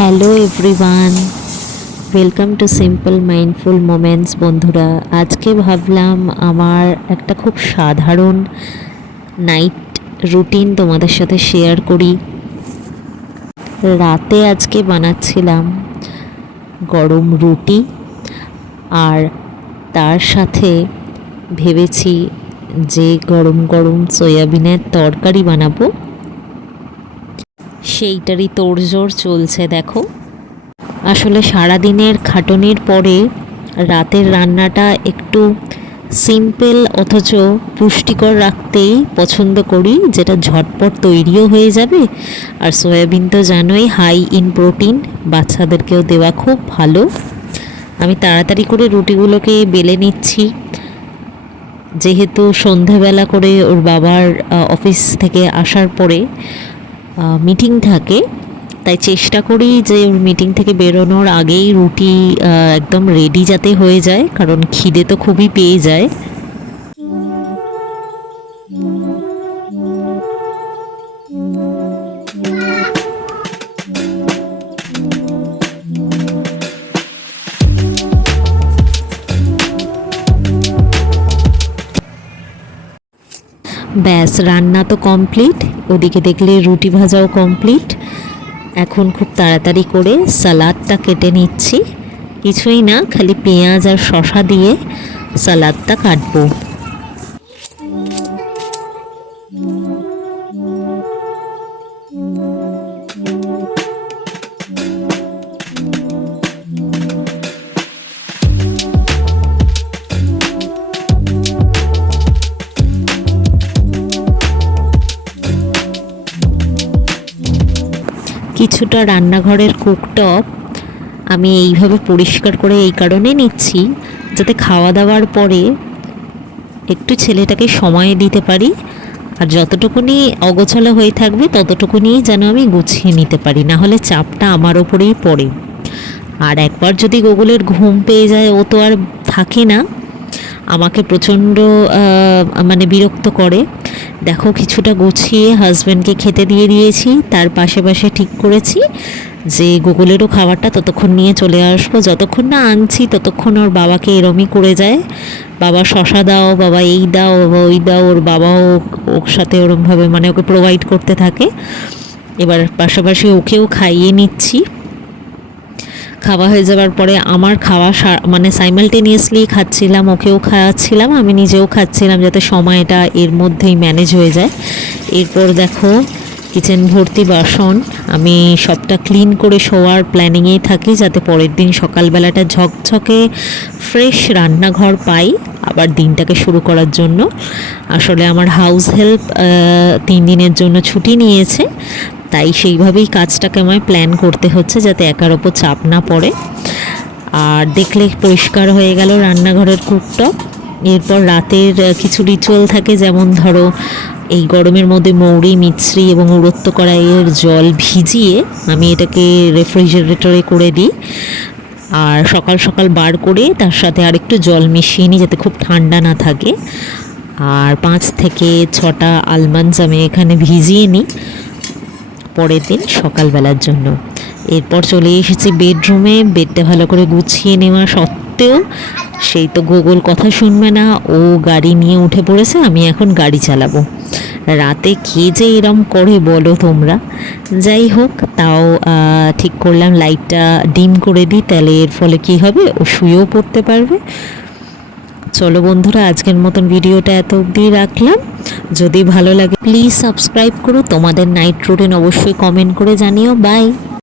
Hello everyone, welcome to simple mindful moments. বন্ধুরা, আজকে ভাবলাম আমার একটা খুব সাধারণ নাইট রুটিন তোমাদের সাথে শেয়ার করি। রাতে আজকে বানাচ্ছিলাম গরম রুটি, আর তার সাথে ভেবেছি যে গরম গরম সয়াবিনের তরকারি বানাবো। সেইটারই তোড়জোড় চলছে দেখো। আসলে সারাদিনের খাটনির পরে রাতের রান্নাটা একটু সিম্পল অথচ পুষ্টিকর রাখতেই পছন্দ করি, যেটা ঝটপট তৈরিও হয়ে যাবে। আর সয়াবিন তো জানোই হাই ইন প্রোটিন, বাচ্চাদেরকেও দেওয়া খুব ভালো। আমি তাড়াতাড়ি করে রুটিগুলোকে বেলে নিচ্ছি, যেহেতু সন্ধেবেলা করে ওর বাবার অফিস থেকে আসার পরে মিটিং থাকে, তাই চেষ্টা করি যে মিটিং থেকে বেরোনোর আগেই রুটি একদম রেডি যাতে হয়ে যায়, কারণ খিদে তো খুবই পেয়ে যায়। ব্যাস, রান্না তো কমপ্লিট, ওদিকে দেখলে রুটি ভাজাও কমপ্লিট। এখন খুব তাড়াতাড়ি করে সালাদটা কেটে নিচ্ছি। কিছুই না, খালি পেঁয়াজ আর শসা দিয়ে সালাদটা কাটবো। কিছুটা রান্নাঘরের কুকটপ আমি এইভাবে পরিষ্কার করে এই কারণে নিচ্ছি, যাতে খাওয়া দাওয়ার পরে একটু ছেলেটাকে সময় দিতে পারি, আর যতটুকুনি অগোছালো হয়ে থাকবে ততটুকুনি যেন আমি গুছিয়ে নিতে পারি, না হলে চাপটা আমার ওপরেই পড়ে। আর একবার যদি গুগলের ঘুম পেয়ে যায়, ও তো আর থাকে না, আমাকে প্রচণ্ড মানে বিরক্ত করে। দেখো, কিছুটা গুছিয়ে হাজব্যান্ডকে খেতে দিয়ে দিয়েছি, তার পাশে পাশে ঠিক করেছি যে গুগলেরও খাবারটা ততক্ষণ নিয়ে চলে আসবো। যতক্ষণ না আনছি ততক্ষণ ওর বাবাকে এরমই করে যায়, বাবা শশা দাও, বাবা এই দাও, বাবা ওই দাও। ওর বাবাও ওর সাথে ওরমভাবে মানে ওকে প্রোভাইড করতে থাকে। এবার পাশাপাশি ওকেও খাইয়ে নিচ্ছি। খাওয়া হয়ে যাওয়ার পরে আমার খাওয়া মানে সাইমালটেনিয়াসলি খাচ্ছিলাম, ওকেও খাওয়াচ্ছিলাম, আমি নিজেও খাচ্ছিলাম, যাতে সময়টা এর মধ্যেই ম্যানেজ হয়ে যায়। এরপর দেখো, কিচেন ভর্তি বাসন, আমি সবটা ক্লিন করে শোয়ার প্ল্যানিংয়েই থাকি, যাতে পরের দিন সকালবেলাটা ঝকঝকে ফ্রেশ রান্নাঘর পাই আবার দিনটাকে শুরু করার জন্য। আসলে আমার হাউস হেল্প 3 দিনের জন্য ছুটি নিয়েছে, তাই সেইভাবেই কাজটাকে আমায় প্ল্যান করতে হচ্ছে, যাতে একার ওপর চাপ না পড়ে। আর দেখলে পরিষ্কার হয়ে গেল রান্নাঘরের কুকটপ। এরপর রাতের কিছু রিচুয়াল থাকে, যেমন ধরো এই গরমের মধ্যে মৌরি, মিছরি এবং উড়ত্ত কড়াইয়ের জল ভিজিয়ে আমি এটাকে রেফ্রিজারেটরে করে দিই, আর সকাল সকাল বার করে তার সাথে আরেকটু জল মিশিয়ে নিই, যাতে খুব ঠান্ডা না থাকে। আর 5 থেকে 6টা আলমন্ডস আমি এখানে ভিজিয়ে নিই পরের দিন সকালবেলার জন্য। এরপর চলে এসেছি বেডরুমে। বেডটা ভালো করে গুছিয়ে নেওয়া সত্ত্বেও সেই তো গুগল কথা শুনবে না, ও গাড়ি নিয়ে উঠে পড়েছে, আমি এখন গাড়ি চালাবো। রাতে কে যে এরম করে বলো তোমরা। যাই হোক, তাও ঠিক করলাম লাইটটা ডিম করে দিই, তাহলে এর ফলে কী হবে, ও শুয়েও পড়তে পারবে। চলো বন্ধুরা, আজকের মতন ভিডিওটা এত অবধি রাখলাম। যদি ভালো লাগে প্লিজ সাবস্ক্রাইব করো। তোমাদের নাইট রুটিন অবশ্যই কমেন্ট করে জানিও। বাই।